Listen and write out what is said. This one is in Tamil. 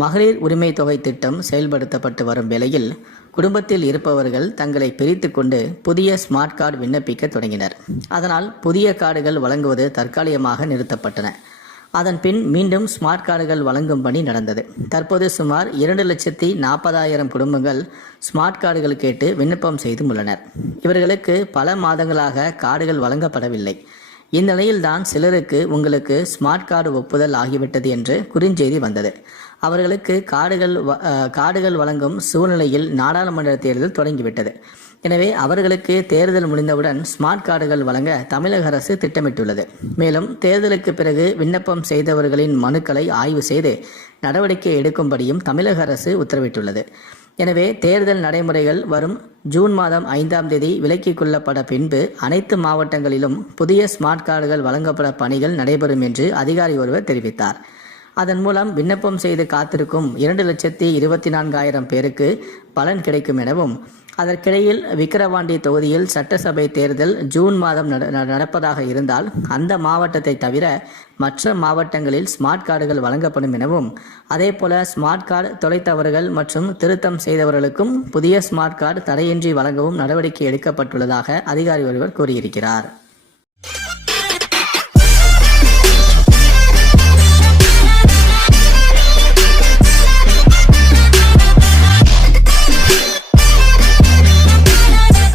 மகளிர் உரிமை தொகை திட்டம் செயல்படுத்தப்பட்டு வரும் வேளையில் குடும்பத்தில் இருப்பவர்கள் தங்களை பிரித்து கொண்டு புதிய ஸ்மார்ட் கார்டு விண்ணப்பிக்க தொடங்கினர். அதனால் புதிய கார்டுகள் வழங்குவது தற்காலிகமாக நிறுத்தப்பட்டன. அதன் பின் மீண்டும் ஸ்மார்ட் கார்டுகள் வழங்கும் பணி நடந்தது. தற்போது சுமார் இரண்டு லட்சத்தி நாற்பதாயிரம் குடும்பங்கள் ஸ்மார்ட் கார்டுகள் கேட்டு விண்ணப்பம் செய்தும் உள்ளனர். இவர்களுக்கு பல மாதங்களாக கார்டுகள் வழங்கப்படவில்லை. இந்நிலையில்தான் சிலருக்கு உங்களுக்கு ஸ்மார்ட் கார்டு ஒப்புதல் ஆகிவிட்டது என்று குறுஞ்செய்தி வந்தது. அவர்களுக்கு கார்டுகள் வ- கார்டுகள் வழங்கும் சூழ்நிலையில் நாடாளுமன்ற தேர்தல் தொடங்கிவிட்டது. எனவே அவர்களுக்கு தேர்தல் முடிந்தவுடன் ஸ்மார்ட் கார்டுகள் வழங்க தமிழக அரசு திட்டமிட்டுள்ளது. மேலும் தேர்தலுக்கு பிறகு விண்ணப்பம் செய்தவர்களின் மனுக்களை ஆய்வு செய்து நடவடிக்கை எடுக்கும்படியும் தமிழக அரசு உத்தரவிட்டுள்ளது. எனவே தேர்தல் நடைமுறைகள் வரும் ஜூன் மாதம் ஐந்தாம் தேதி விலக்கிக் கொள்ளப்பட பின்பு அனைத்து மாவட்டங்களிலும் புதிய ஸ்மார்ட் கார்டுகள் வழங்கப்பட பணிகள் நடைபெறும் என்று அதிகாரி ஒருவர் தெரிவித்தார். அதன் மூலம் விண்ணப்பம் செய்து காத்திருக்கும் இரண்டு லட்சத்தி இருபத்தி நான்காயிரம் பேருக்கு பலன் கிடைக்கும் எனவும் அதற்கிடையில் விக்கிரவாண்டி தொகுதியில் சட்டசபை தேர்தல் ஜூன் மாதம் நட- நடப்பதாக இருந்தால் அந்த மாவட்டத்தை தவிர மற்ற மாவட்டங்களில் ஸ்மார்ட் கார்டுகள் வழங்கப்படும் எனவும் அதேபோல ஸ்மார்ட் கார்டு தொலைத்தவர்கள் மற்றும் திருத்தம் செய்தவர்களுக்கும் புதிய ஸ்மார்ட் கார்டு தடையின்றி வழங்கவும் நடவடிக்கை எடுக்கப்பட்டுள்ளதாக அதிகாரி ஒருவர் கூறியிருக்கிறார்.